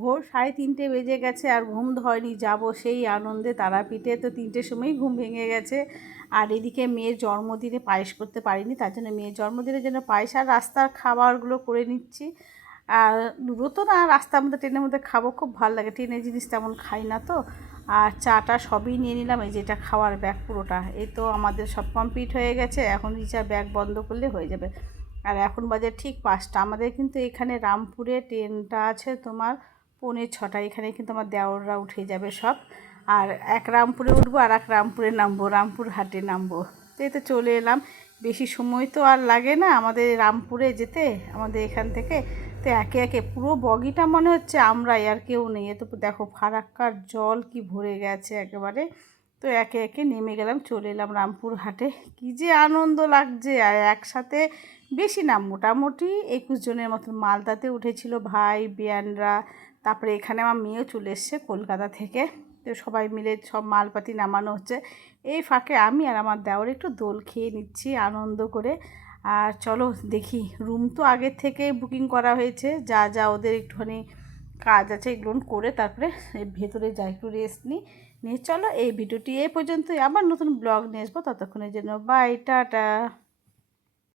ভোর 3:30 বেজে গেছে আর ঘুম হয়নি, যাব সেই আনন্দে তারাপীঠে। তো 3টের সময়ই ঘুম ভেঙে গেছে। আর এদিকে মেয়ের জন্মদিনে পায়েস করতে পারিনি, তার জন্য মেয়ের জন্মদিনের জন্য পায়েস আর রাস্তার খাবারগুলো করে নিচ্ছি। আর দূরও তো না, রাস্তার মধ্যে ট্রেনের মধ্যে খাবো, খুব ভালো লাগে, ট্রেনের জিনিস তেমন খাই না তো। আর চাটা সবই নিয়ে নিলাম, এই যেটা খাওয়ার ব্যাগ পুরোটা। এই তো আমাদের সব কমপ্লিট হয়ে গেছে, এখন রিচার ব্যাগ বন্ধ করলে হয়ে যাবে। আর এখন বাজে ঠিক 5টা। আমাদের কিন্তু এখানে রামপুরে ট্রেনটা আছে তোমার 6:45, এখানে কিন্তু আমার দেওররা উঠে যাবে সব। আর এক রামপুরে উঠবো আর এক রামপুরে নামবো, রামপুর হাটে নামবো। তো এই তো চলে এলাম, বেশি সময় তো আর লাগে না আমাদের রামপুরে যেতে, আমাদের এখান থেকে। তো একে একে পুরো বগিটা মনে হচ্ছে আমরাই, আর কেউ নেই। এ তো দেখো ফারাক্কার জল কি ভরে গেছে একেবারে। তো একে একে নেমে গেলাম, চলে এলাম রামপুর হাটে। কী যে আনন্দ লাগছে! আর একসাথে বেশি না, মোটামুটি 21 জনের মতন মালদাতে উঠেছিল ভাই বিয়ানরা। তারপরে এখানে আমার মেয়েও চলে এসছে কলকাতা থেকে। তো সবাই মিলে সব মালপাতি নামানো হচ্ছে। এই ফাঁকে আমি আর আমার দেওর একটু দোল খেয়ে নিচ্ছি আনন্দ করে। আর চলো দেখি, রুম তো আগের থেকে বুকিং করা হয়েছে, যা যা ওদের একটুখানি কাজ আছে এগুলো করে তারপরে ভেতরে যাই, একটু রেস্ট নিয়ে চলো এই ভিডিওটি এই পর্যন্তই। আবার নতুন ব্লগ নিয়ে আসবো, ততক্ষণের জন্য বাই, টাটা।